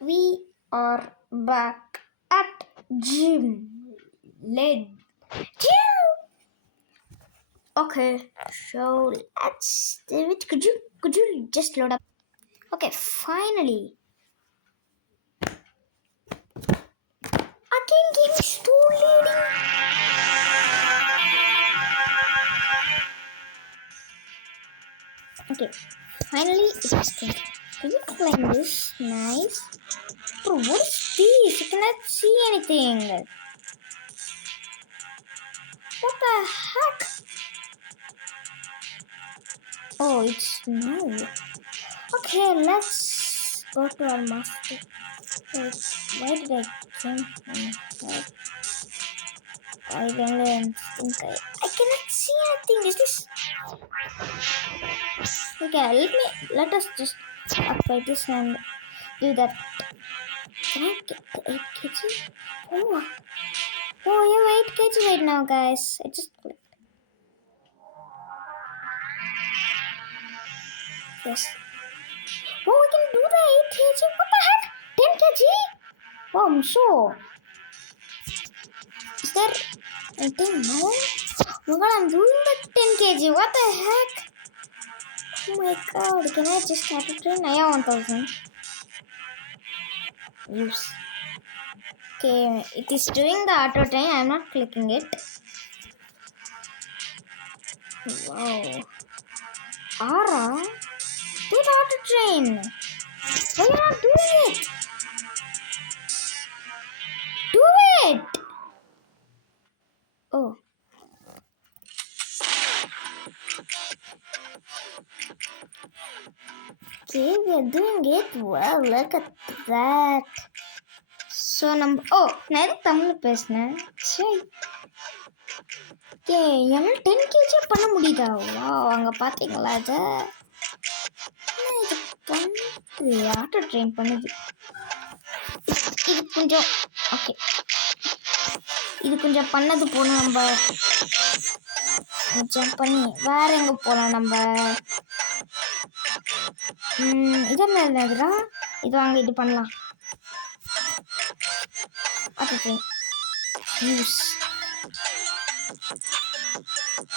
We are back at gym. Lead. Gym. Okay, so let's David, could you just load up? Okay, finally. Again game is still leading. Okay, finally it is done. Can you explain this? Nice. Bro, what is this? I cannot see anything. What the heck? Oh, it's no. Okay, let's go to our master. Wait, why did I come? I don't think I cannot see anything. Is this okay? Let us just upgrade this and do that. Can I get the 8 kg? Oh, yeah, 8 kg right now, guys. I just clicked. Yes. Oh, we can do the 8 kg. What the heck? 10 kg? Oh, I'm sure. Is there anything? No. Oh my god, I'm doing the 10 kg. What the heck? Oh my god, can I just start it train? Yeah, 1000. Use. Okay, it is doing the auto train. I'm not clicking it. Wow. Ara? Do the auto train. Why are you not doing it? Do it! Oh. Okay, we are doing it. Well, look at that. So, number. Oh, நான் எதுக்கு தமிழ் பேசினேன் சரி okay என்னால் 10 kg பண்ண முடியுதா வா அங்கே பார்த்தீங்களா அதை இது பண்ணுது ஆட்டோ ட்ரெயின் பண்ணுது இது கொஞ்சம் ஓகே இது கொஞ்சம் பண்ணது போகணும் நம்ம ஜம்ப் பண்ணி வேற எங்கே போகலாம் நம்ம இது என்ன என்னதுடா இது வாங்க இது பண்ணலாம் ஆட்டோ ட்ரெயின் யூஸ்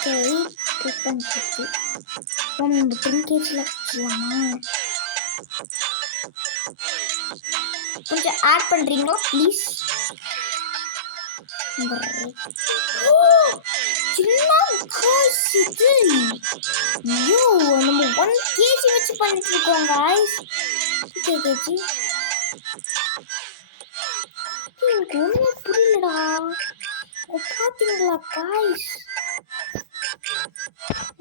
சரி கிளிக் பண்ணிட்டு நம்ம 10 kg வச்சுக்கலாமா கொஞ்சம் ஆட் பண்ணுறீங்களோ ப்ளீஸ் சின்ன காசு இது ஐயோ நம்ம 1 kg வச்சு பண்ணிட்டு இருக்கோம் காய்ஸ் 2 kg எனக்கு ஒன்றுமே புரியலடா பார்த்தீங்களா காய்ஸ்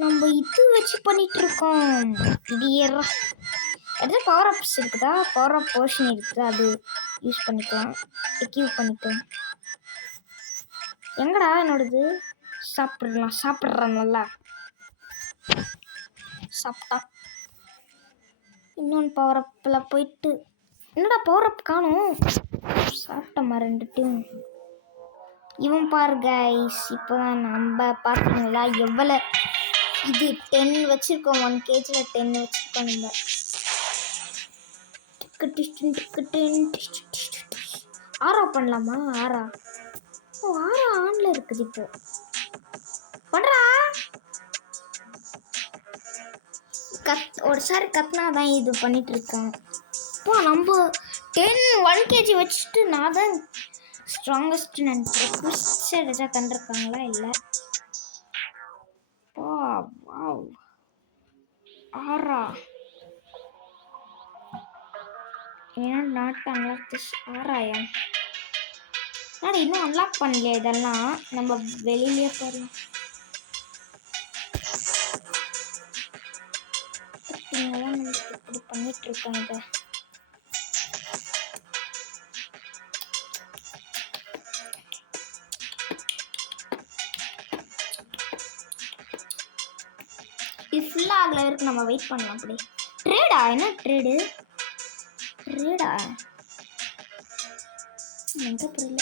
நம்ம இது வச்சு பண்ணிட்டு இருக்கோம் இது எதாவது பவர் அப்ஸ் இருக்குதா பவர் அப் போர்ஷன் இருக்குது அது யூஸ் பண்ணிக்கலாம் எக்யூப் பண்ணிக்கலாம் எங்கடா என்னோடது சாப்பிட்றேன் நல்லா சாப்பிட்டா இன்னொன்று பவர் அப்பில் போயிட்டு என்னடா பவர் அப் காணும் சாப்பிட்டோமா 2 டீம் இவன் பாரு கைஸ் இப்போ தான் நம்ம பார்த்தீங்களா எவ்வளோ இது 10 வச்சுருக்கோம் 1 kg 10 வச்சுருக்கோம் நம்ம ஆரா பண்ணலாமா ஆரா ஓ ஆரா ஆன்ல இருக்குது இப்போ பண்றா ஒரு சாரி கத்னா தான் இது பண்ணிட்டு இருக்காங்க இப்போ நம்ம 1 kg வச்சுட்டு நான் தான் ஸ்ட்ராங்கஸ்ட் நினைக்கிறேன் ட்விஸ்ட் ஏதாச்சும் கண்டிருக்காங்களா இல்லை வாவ் ஆரா ஏன்னா நாட் அன்லாக் திஸ் ஆராயா ஆனால் இன்னும் அன்லாக் பண்ணலையே இதெல்லாம் நம்ம வெளியிலே போகலாம் பார்த்தீங்களா நமக்கு இப்படி பண்ணிட்டு இருக்காங்க இது ஃபுல்லாக ஆகல வரைக்கும் நம்ம வெயிட் பண்ணலாம் அப்படி ட்ரேடா என்ன ட்ரேடா எங்க புரியல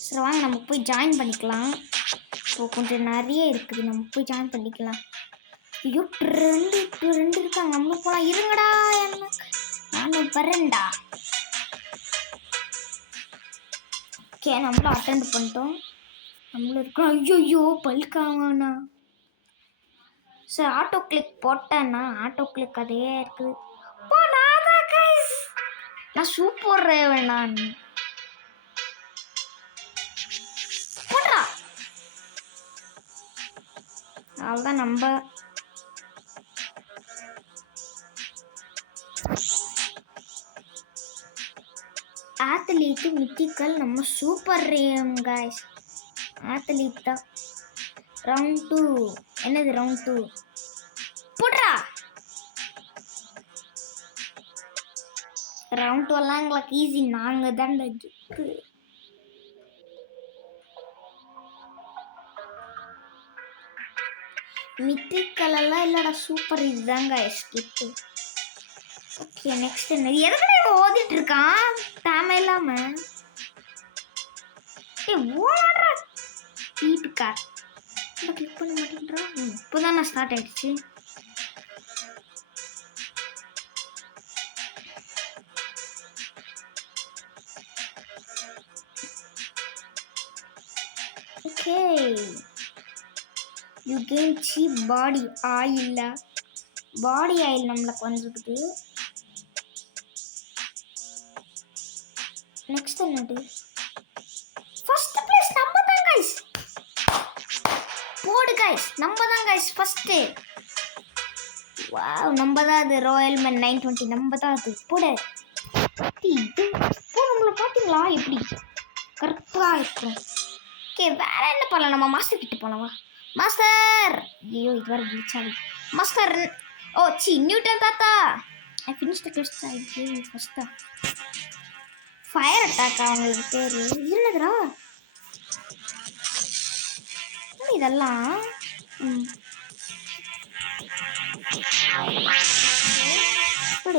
சரி வாங்க நம்ம போய் ஜாயின் பண்ணிக்கலாம் இப்போ கொஞ்சம் நிறைய இருக்குது, நம்ம போய் ஜாயின் பண்ணிக்கலாம். ஐயோ ரெண்டு இருக்காங்க, நம்ம போலாம். இருங்கடா, என்ன நானும் வரேன்டா. ஓகே, நம்மளும் அட்டெண்ட் பண்ணிட்டோம். நம்மளும் இருக்கோம். ஐயோ பல்காவாண்ணா. சார் ஆட்டோ கிளிக் போட்டேன்னா ஆட்டோ கிளிக் அதே இருக்குது. நான் சூப்பர் ரேவன். நான் போடுறா. அவ்வளோதான். நம்ம ஆத்லீட்டு மித்திக்கல் நம்ம சூப்பர் ரேம் காய்ஸ். ஆத்லீட் தான். ரவுண்ட் 2. என்னது ரவுண்ட் 2? போடுறா. ரவுண்ட் 2 எல்லாம் எங்களுக்கு ஈஸி. நாங்கள் தான் இருக்கு. மித்திக்கல் எல்லாம் இல்லைடா, சூப்பர் இதுதாங்க எஸ்கிட்டு. ஓகே, நெக்ஸ்ட் என்ன? எதுக்கு ஓதிட்டு இருக்கான் தாம இல்லாம? ஓடுறா வீட்டுக்கா. கிளிக் பண்ண மாட்டேங்கிறான். இப்போதான் நான் ஸ்டார்ட் ஆயிடுச்சு. Okay, you gain cheap body oil. Body oil நம்மளுக்கு வந்துருக்குது. நெக்ஸ்ட் என்னது? ஃபர்ஸ்ட் பிளேஸ் நம்ம தான் गाइस. போடு गाइस, நம்ம தான் गाइस ஃபர்ஸ்ட். வாவ், நம்ம தான் அது. ராயல் மேன் 920 நம்ம தான் அது. போடு. இது நம்மள பாத்தீங்களா எப்படி கரெக்டா இருக்கும். ஓகே, வேற என்ன பண்ணலாம்? நம்ம மாஸ்டர் கிட்ட போலாம். மாஸ்டர். ஐயோ, இது வர கிளிச் ஆகுது. மாஸ்டர். ஓ சி, நியூட்டன் தாத்தா. ஐ finished the quest. I gave you first. Fire attack அவங்களுக்கு பேரு. இல்லைடா இதெல்லாம்.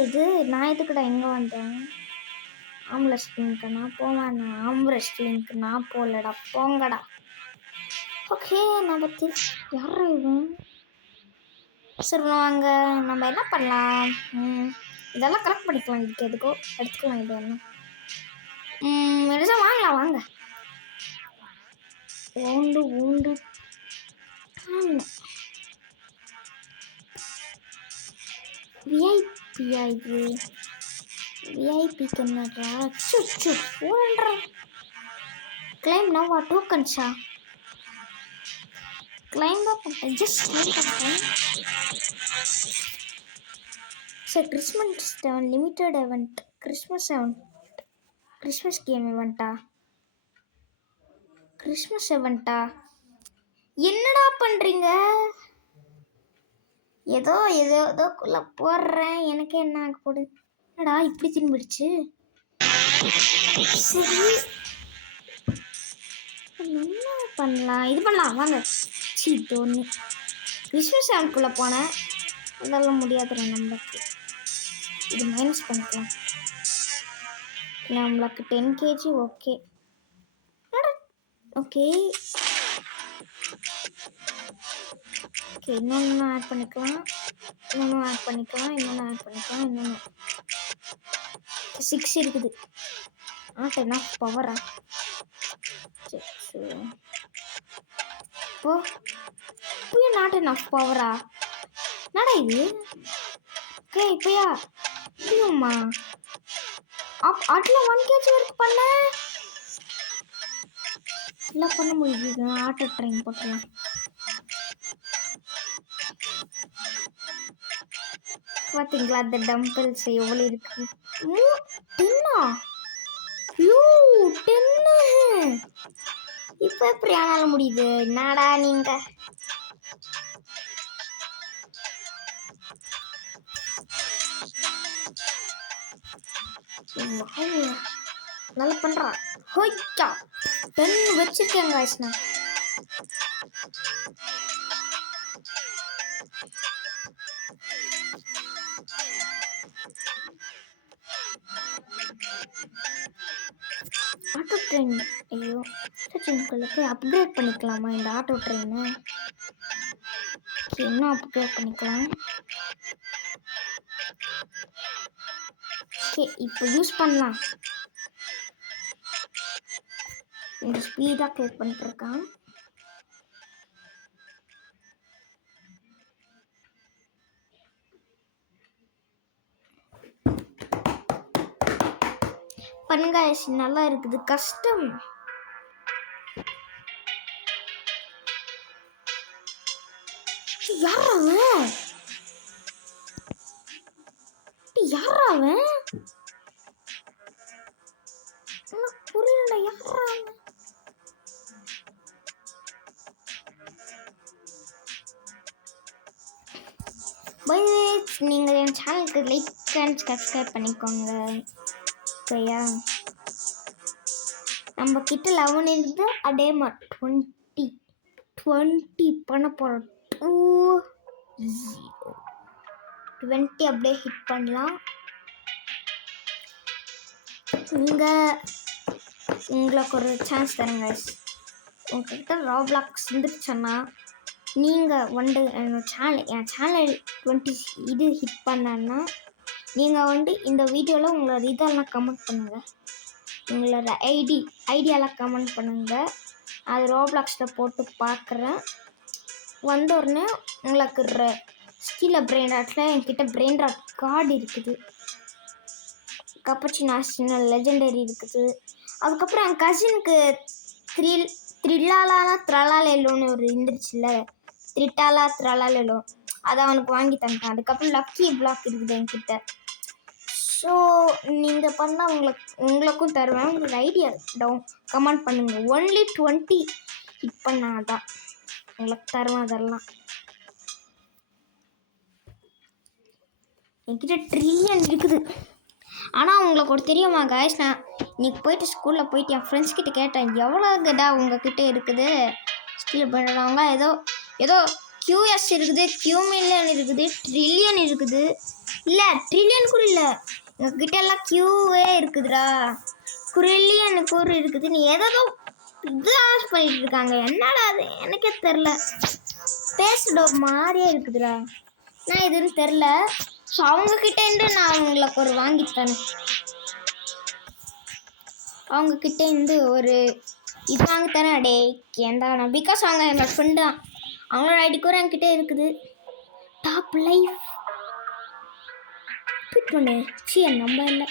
இது நான் எதுக்குடா எங்கே வந்தேன்? ஆம்ரெஸ்ட்லிங்க்கு நான் போவேன். ஆம்ரெஸ்ட்லிங்க்கு நான் போகலடா, போங்கடா. ஓகே, நான் பற்றி யார் இவன்? சரி வாங்க, நம்ம என்ன பண்ணலாம்? இதெல்லாம் கரெக்ட் பண்ணிக்கலாம். இதுக்கு எதுக்கோ எடுத்துக்கலாம். இது என்ன மெடிசா வாங்கலாம். வாங்க. ஊண்டு விஐபியா? இது விஐபிக்கு என்னடா? சுச்சு போன்றா. கிளைம் நவ் டோக்கன்ஸா? கிளைம் தான் பண்ணிட்டேன். ஜஸ்ட் கிளைம் பண்ணிட்டேன். Sir Christmas limited event. Christmas event. Christmas game இவெண்ட்டா? கிறிஸ்மஸ் eventா? என்னடா பண்ணுறீங்க? ஏதோக்குள்ள போடுறேன். எனக்கு என்ன ஆக போடு? என்னடா இப்படி திரும்பிடுச்சு? சரி, என்ன பண்ணலாம்? இது பண்ணலாம் வாங்க. சீட்டு ஒன்று கிறிஸ்மஸ் eventக்குள்ளே போனேன். அதெல்லாம் முடியாதுடா நம்மளுக்கு. இது மைனஸ் பண்ணிக்கலாம். நம்மளுக்கு 10 kg. Okay okay okay. இன்னொன்று ஆட் பண்ணிக்கலாம். இன்னொன்று 6 இருக்குது. நாட் என்ன பவரா? இப்போ நாட் என்ன பவரா? என்னடா இது? ஓகே, இப்போயா இப்படியும்மா அதில் 1 kg வரைக்கும் பண்ண எல்லாம் பண்ண முடியுது. ஆட்டோ ட்ரெயின் போட்டுலாம். பார்த்தீங்களா அந்த டம்பிள்ஸ் எவ்வளோ இருக்கு? 10 இப்போ எப்படி ஆனால முடியுது? என்னடா நீங்க? நல்லா பண்றா. ஹோய்க்கா 10 வச்சிருக்கேன் गाइस. நான் ஆட்டோ ட்ரெயின். ஐயோ ட்ரெயின்குள்ளே போய் அப்கிரேட் பண்ணிக்கலாமா இந்த ஆட்டோ ட்ரெயினை? இன்னும் அப்கிரேட் பண்ணிக்கலாம். ஓகே, இப்போ யூஸ் பண்ணலாம். இந்த ஸ்பீடாக கிளிக் பண்ணிட்டு இருக்கான். பண்ணுங்க, நல்லா இருக்குது. கஷ்டம். யாராவன் புரியல. யாராவன் பை நீங்கள் என் சேனலுக்கு லைக் அண்ட் சப்ஸ்கிரைப் பண்ணிக்கோங்க. சரியா? நம்ம கிட்ட 11 இருக்குது. அதே மாதிரி 20 பண்ண போகிறோம். 20 அப்படியே ஹிட் பண்ணலாம். உங்களுக்கு ஒரு சான்ஸ் தரேங்க. உங்ககிட்ட ராப்ளாக்ஸ் இருந்துச்சுன்னா நீங்கள் என் சேனல் 20 இது ஹிட் பண்ணனா நீங்கள் இந்த வீடியோவில் உங்களோட இதெல்லாம் கமெண்ட் பண்ணுங்கள். உங்களோட ஐடியாலாம் கமெண்ட் பண்ணுங்கள். அது ராப்ளாக்ஸில் போட்டு பார்க்குறேன். வந்த உடனே உங்களுக்கு ஸ்டீல பிரெயின் ராட்டில் என்கிட்ட பிரெயின் ராட் கார்டு இருக்குது. கப்பச்சி நேஷனல் லெஜெண்டரி இருக்குது. அதுக்கப்புறம் என் கசினுக்கு த்ரில்லாலேலோன்னு ஒரு இருந்துருச்சுல்ல, த்ரில்லாலேலோ, அதை அவனுக்கு வாங்கி தந்துட்டான். அதுக்கப்புறம் லக்கி பிளாக் இருக்குது என்கிட்ட. ஸோ நீங்கள் பண்ணால் உங்களுக்கும் தருவேன். உங்களுக்கு ஐடியா கமெண்ட் பண்ணுங்கள். ஒன்லி 20 ஹிட் பண்ணாதான் உங்களுக்கு தருவேன். அதெல்லாம் என்கிட்ட ட்ரில்லியன் இருக்குது. ஆனால் உங்களுக்கு ஒரு தெரியுமா காய்ஸ், நான் இன்னைக்கு போயிட்டு ஸ்கூலில் போயிட்டு என் ஃப்ரெண்ட்ஸ் கிட்ட கேட்டேன், எவ்வளோங்கடா உங்ககிட்ட இருக்குது ஸ்டீல் பண்ணுறவங்க? ஏதோ QS இருக்குது, Q-மில்லியன் இருக்குது, ட்ரில்லியன் இருக்குது. இல்லை, ட்ரில்லியன் கூட இல்லை, எங்ககிட்ட எல்லாம் Qவே இருக்குதுடா, ட்ரில்லியன் கூட இருக்குது. நீ ஏதோ இது ஆஸ் பண்ணிட்டு இருக்காங்க. என்னடா அது எனக்கே தெரில. பேசுட மாதிரியே இருக்குதுடா. நான் எதுன்னு தெரில. ஸோ அவங்கக்கிட்டேருந்து நான் உங்களுக்கு ஒரு வாங்கித்தரேன். அவங்கக்கிட்டேருந்து ஒரு இது வாங்கித்தரேன். அடே ஏந்தாண்ணா, பிகாஸ் அவங்க என்னோட ஃப்ரெண்டு தான். அவங்களோட ஐடி கூட என்கிட்ட இருக்குது. டாப் லைஃப் பிட்னு நம்ம இல்லை,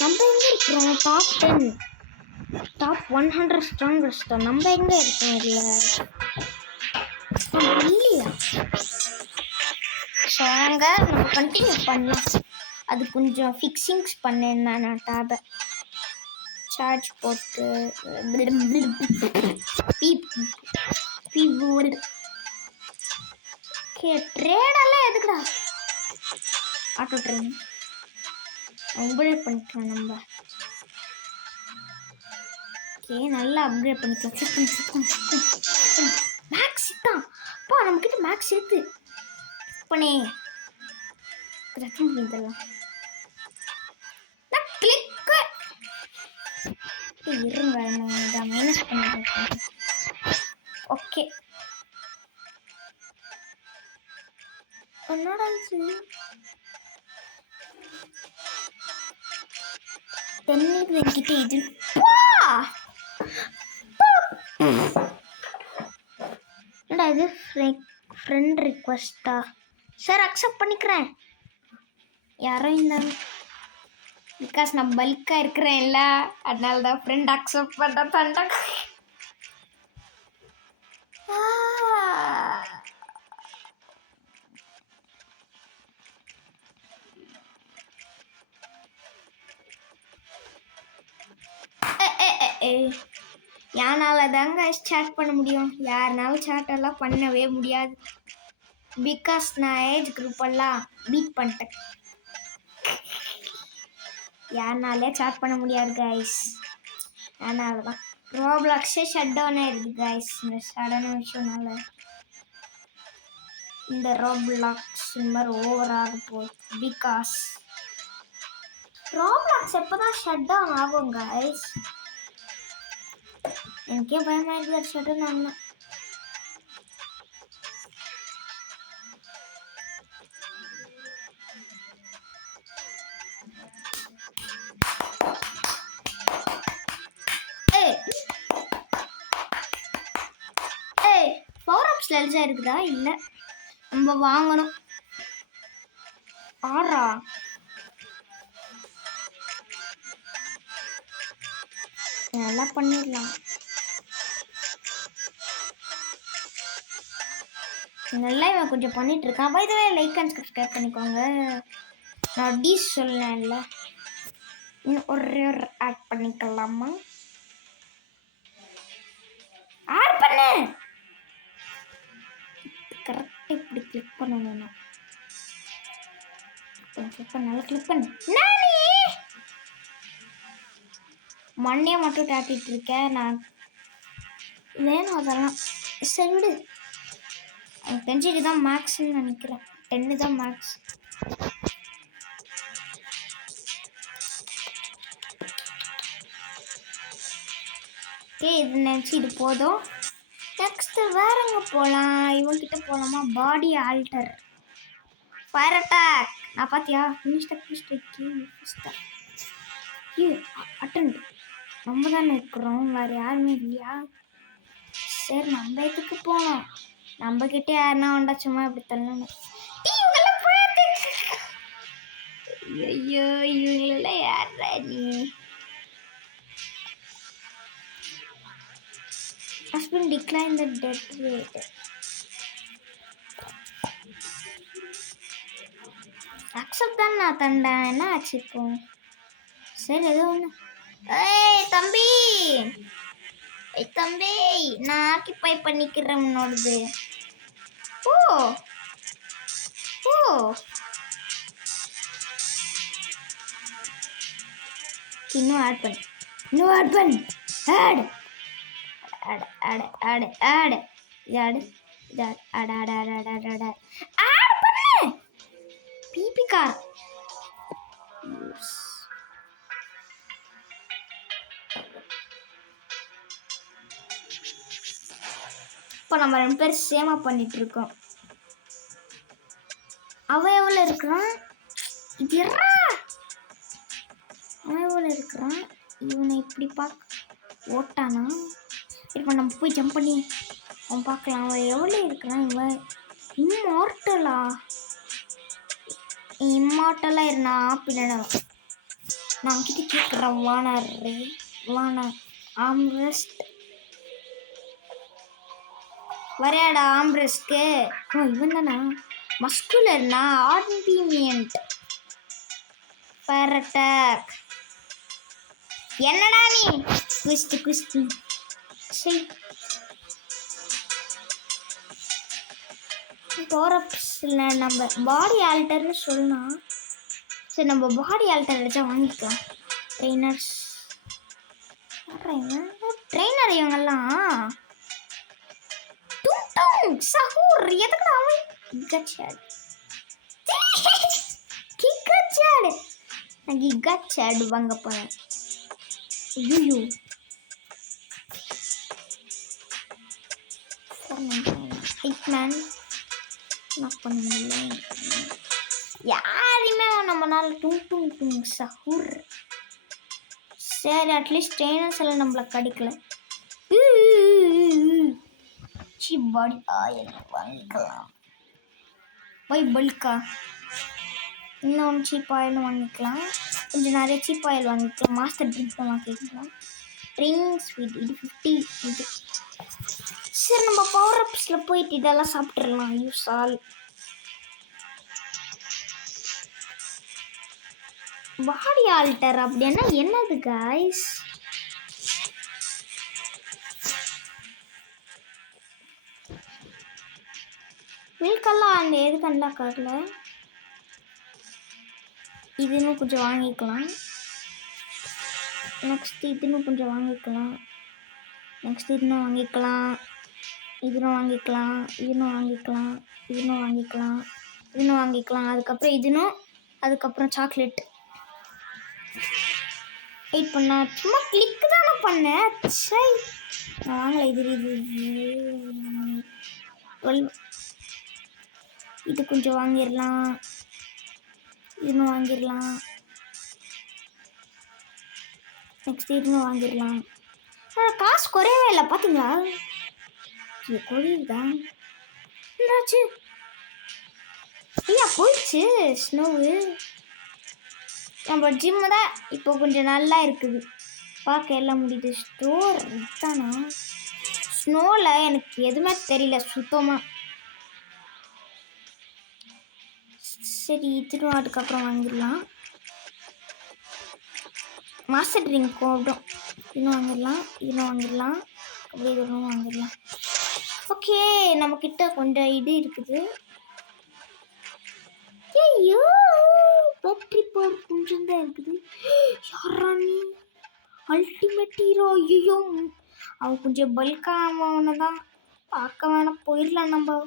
நம்ம எங்கே இருக்கிறோம்? Top 10, top 100 strongest. நம்ம எங்கே இருக்கோம்? இல்லையா? ஸோ அங்கே நம்ம கண்டினியூ பண்ணலாம். அது கொஞ்சம் ஃபிக்ஸிங்ஸ் பண்ணேன் நான் டேபை சார்ஜ் போட்டு. ட்ரேடெல்லாம் எதுக்குடா? ஆட்டோ ட்ரெயின் அப்கிரேட் பண்ணிக்கலாம் நம்ம. ஓகே, நல்லா அப்கிரேட் பண்ணிக்கலாம். சிக்கன் மேக்ஸ் தான். அப்பா நம்மக்கிட்ட மேக்ஸ் இருக்கு. பண்ணே பண்ணிடலாம். நான் கிளிக் இருங்க, நான் மைனஸ் பண்ணிடுறேன். ஓகே, என்னடா தென்னிக்கு என்கிட்ட இது என்னடா இது? ஃப்ரெண்ட் ரிக்வெஸ்ட்டா? சார் அக்செப்ட் பண்ணிக்கிறேன். யாரும் இருந்தாங்க பிகாஸ் நான் பல்காக இருக்கிறேன்ல, அதனால தான் ஃப்ரெண்ட் அக்செப்ட் பண்ண தண்டா. யானால தாங்க சேட் பண்ண முடியும், யாருனாலும் சேட் எல்லாம் பண்ணவே முடியாது. பிகாஸ் நான் ஏஜ் குரூப் எல்லாம் பீட் பண்ணிட்டேன். யாருனாலே சேட் பண்ண முடியாது கைஸ். அதனால தான் ரோப்ளாக்ஸே ஷட் டவுன் ஆயிடுது கைஸ். இந்த சடனான விஷயம்னால இந்த ரோப்ளாக்ஸ் இந்த மாதிரி ஓவராக போகுது. பிகாஸ் ரோப்ளாக்ஸ் எப்போ தான் ஷட் டவுன் ஆகும் கைஸ்? எனக்கே பயமாக இருக்குது சொல்லிட்டு நான் ஸ்லெல்ஸாக இருக்குதா இல்லை நம்ம வாங்கணும். ஆறா நல்லா பண்ணிடலாம். நல்லா இவன் கொஞ்சம் பண்ணிட்டு இருக்கான். By the way like and subscribe பண்ணிக்கோங்க. நான் டீஸ் சொல்லல, இன்னும் ஒரே ஒரு ஆட் பண்ணிக்கலாமா? ஆட் பண்ணு. கரெக்டாக இப்படி கிளிக் பண்ணணும். கிளிக் பண்ண நல்லா கிளிக் பண்ணு. மண்ணையை மட்டும் தாட்டிட்டு இருக்கேன் நான். வேணும் அதெல்லாம். சரி விடு. எனக்கு தெரிஞ்சு இதுதான் மேக்ஸ்ன்னு நினைக்கிறேன். 10 தான் மேக்ஸ். ஓகே, இது நினச்சி இது போதும். நெக்ஸ்ட்டு வேற எங்கே போகலாம்? இவங்கிட்ட போகலாமா? பாடி ஆல்டர், ஃபயர் அட்டாக். நான் பார்த்தியா அட்டன். நம்ம தானே இருக்கிறோம், வேறு யாருமே இல்லையா? சரி, நம்ம இதுக்கு போனோம். நம்மக்கிட்ட யாருன்னா வந்தா சும்மா இப்படி தள்ளணும். ஐயோ, இவங்களெல்லாம் யாரா நீ? has been declined the death rate. accept தான் நான் தண்டேன். என்ன ஆச்சு இப்போ? சரி, ஏதோ ஒன்று. ஏய் தம்பி, நான் ஆக்கிப்பை பண்ணிக்கிறேன் உன்னோடது. ஓ ஓ இன்னும் ஆட் பண்ணு. Add add add add add add add add add add add add பண்ணு. பிபி கார். இப்போ நம்ம 2 பேர் சேமா பண்ணிட்டு இருக்கோம். அவன் எவ்வளோ இருக்கிறான்? அவன் எவ்வளோ இருக்கிறான்? இவனை இப்படி பார்க்க ஓட்டானா? இப்போ நம்ம போய் ஜம்ப் பண்ணி அவன் பார்க்கலாம். அவன் எவ்வளோ இருக்கிறான்? இவன் இம்மார்ட்டலாக இருந்தா பின்னாடி நான் கிட்ட கேட்குறேன். வானா ஆம்ரெஸ்ட் வரையாடா ஆம்ரெஸ்ட்க்கு. இவன் தானா மஸ்குலர்னா? ஆர்டிமியன்ட் ஃபயர் அட்டாக். என்னடா நீ குஸ்தி சரி போகிறப்ப நம்ம பாடி ஆல்டர்னு சொல்லலாம். சரி, நம்ம பாடி ஆல்டர் வச்சா வாங்கிக்கலாம். ட்ரெயினர் இவங்கெல்லாம் சஹூர் எதுக்கு அவன் கிகாச்சாடு வாங்க போறேன். ஐயோ மேன் நான் பண்ண முடியல. யாரையுமே நம்மளால டும் சஹூர். சரி, அட்லீஸ்ட் ட்ரெயினர்ஸ் எல்லாம் நம்மள கடிக்கல. சீப் பாடி ஆயில் வாங்கிக்கலாம். பல்கா இன்னொன்று சீப் ஆயில் வாங்கிக்கலாம். கொஞ்சம் நிறைய சீப் ஆயில் வாங்கிக்கலாம். மாஸ்டர் ட்ரிங்க்ஸும் வாங்கிக்கலாம். ட்ரிங்க் ஸ்வீட் இது 50 இது. சரி, நம்ம பவர் அப்ஸில் போயிட்டு இதெல்லாம் சாப்பிட்றலாம். யூஸ் ஆல் பாடி ஆல்டர் அப்படின்னா என்னது கைஸ்? மில்கெல்லாம் அந்த எதுக்கு அன்லாக் ஆகல? இதுன்னு கொஞ்சம் வாங்கிக்கலாம். நெக்ஸ்ட் இதுன்னு கொஞ்சம் வாங்கிக்கலாம். நெக்ஸ்ட் இதுன்னு வாங்கிக்கலாம். இதுன்னு வாங்கிக்கலாம். இதுன்னு வாங்கிக்கலாம். இதுன்னு வாங்கிக்கலாம். இதுன்னு வாங்கிக்கலாம். அதுக்கப்புறம் இதுன்னும், அதுக்கப்புறம் சாக்லேட். வெயிட் பண்ண சும்மா கிளிக் தானே பண்ணேன். சரி, நான் வாங்கலை. இது கொஞ்சம் வாங்கிடலாம். இன்னும் வாங்கிடலாம். நெக்ஸ்ட் இன்னும் வாங்கிடலாம். காசு குறையவே இல்லை பார்த்தீங்களா? குறையுதான். என்னாச்சு? ஐயா போயிடுச்சு ஸ்னோவு. நம்ம ஜிம்மு தான் இப்போ கொஞ்சம் நல்லா இருக்குது. பார்க்க எல்லாம் முடியுது. ஸ்டோர் தானா? ஸ்னோவில் எனக்கு எதுவுமே தெரியல சுத்தமாக. சரி திரும்ப அதுக்கப்புறம் வாங்கிடலாம். மாஸ்டர் ட்ரிங்க் போடும். இன்னும் வாங்கிடலாம். அப்படியே இதுவும் வாங்கிடலாம். ஓகே நம்மக்கிட்ட கொஞ்சம் இது இருக்குது. ஐயோ பேட்டரி பவர் கொஞ்சம் தான் இருக்குது. யாரா நீ? Ultimate hero. ஐயோ அவன் கொஞ்சம் பல்கானவனை தான் பார்க்க வேணாம். போயிடலாம் நம்ம.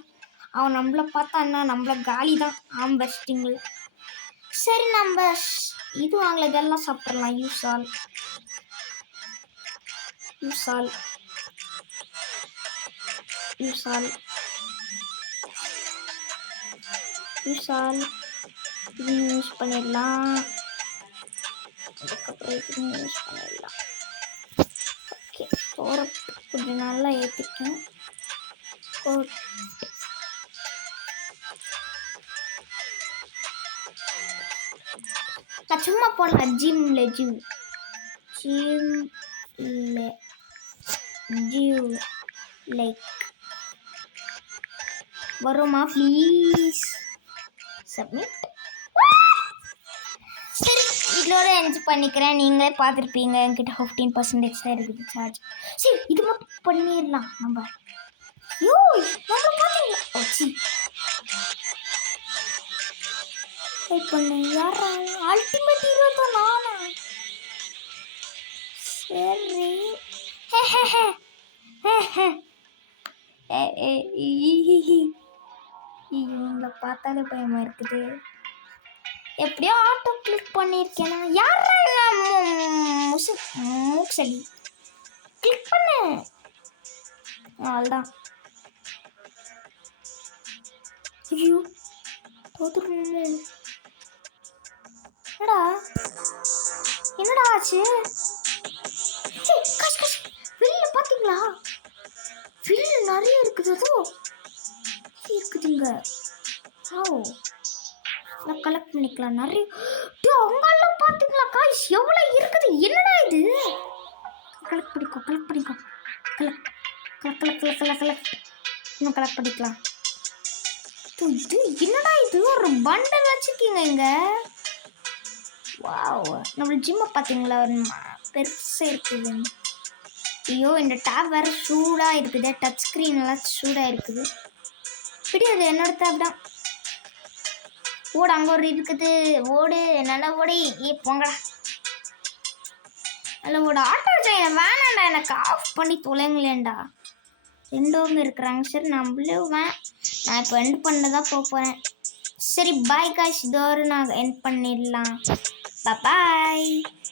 அவன் நம்மளை பார்த்தான்னா நம்மளை காலி தான். பெஸ்டிங்கில். சரி நம்ம இது வாங்கல, இதெல்லாம் சாப்பிட்றலாம். யூசால் இது யூஸ் பண்ணிடலாம். அதுக்கப்புறம் இது யூஸ் பண்ணிடலாம். ஓகே கொஞ்சம் நல்லா ஏற்றிக்கணும். நான் சும்மா போடலாம். ஜிம் லைக் வருமா ப்ளீஸ்? சப்மிட். சரி இதோட என்ஜாய் பண்ணிக்கிறேன். நீங்களே பார்த்துருப்பீங்க என்கிட்ட 15% தான் இருக்குது சார்ஜ். சரி இது மட்டும் பண்ணிடலாம் நம்ம. யோ நம்ம பார்த்தீங்களா? வெயிட் பண்ணு. யாரா? அல்டிமேட் ஹீரோ தான் நானா? சரி இவங்களை பார்த்தாலே பயமா இருக்குது. எப்படியோ ஆட்டோ கிளிக் பண்ணியிருக்கேனா? யாரா? மூக்சலி கிளிக் பண்ணு. அவ்வளோதான். ஐயோ தோத்துருமே. என்னடா ஆச்சு? வெளியில பாத்தீங்களா? வெளியில நிறைய இருக்குதுங்க. கலெக்ட் பண்ணிக்கலாம் நிறைய. அவங்கெல்லாம் பாத்தீங்களா காய்ஸ் எவ்வளவு இருக்குது? என்னடா இது? கலெக்ட் பண்ணிக்கோ. இன்னும் கலெக்ட் பண்ணிக்கலாம். இது என்னடா இது? ஒரு பண்டல் வச்சிருக்கீங்க இங்க. வாவ் நம்ம ஜிம்மை பார்த்தீங்களா? பெருசாக இருக்குது. ஐயோ இந்த டேப் வேறு சூடாக இருக்குது. டச் ஸ்க்ரீன் எல்லாம் சூடாக இருக்குது. அது என்னோட டேப் தான். ஓடு அங்கே ஒரு இருக்குது. ஓடு நல்லா ஓடி. போங்கடா நல்லா ஓடு. ஆட்டோ ஜெயின் வேணாண்டா, எனக்கு ஆஃப் பண்ணி தொலைங்களேண்டா. ரெண்டவங்க இருக்கிறாங்க. சரி நம்மளும் நான் இப்போ எண்ட் பண்ண தான் போகிறேன். சரி பாய் காய்ஸ். இதோடு நான் எண்ட் பண்ணிடலாம். Bye-bye.